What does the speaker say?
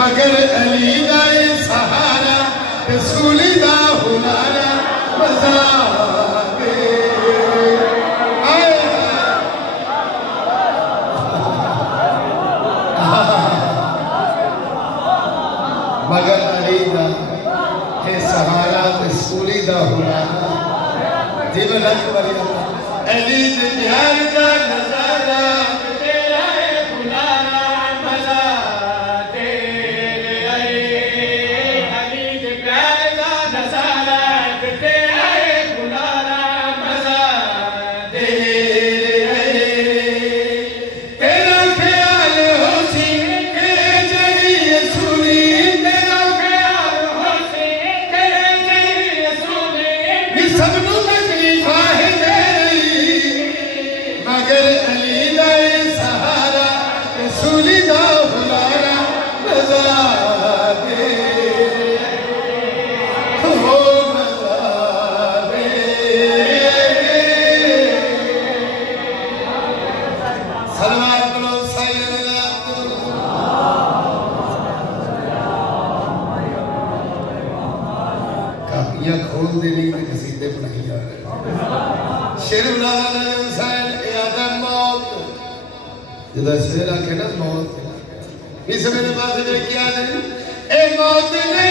مگر علی دا سہارا رسولی دا ہنارا مزا دے مگر علی دا سہارا رسولی دا ہنارا دل لکھ بری علی دے پیار دا نظارہ تیرا بلانا مزا دے علی دے پیار دا نظارہ تیرا بلانا مزا دے تیرا خیال ہو سی کہ جہی سنی تیرا خیال ہو سی کہ جہی سنی بھی سب نو تکلیف ہے مگر علی دا سہارا رسولی دا ہنارا مزا دے مزا دے سلوات بلو سیدنا کاپیاں کھول دینی کہ قصیدے پڑھائی جا رہے شیر بلانا حسین موت جدہ شیر آنکھے نا موت اس میرے پاس میں کیا نہیں اے موت نے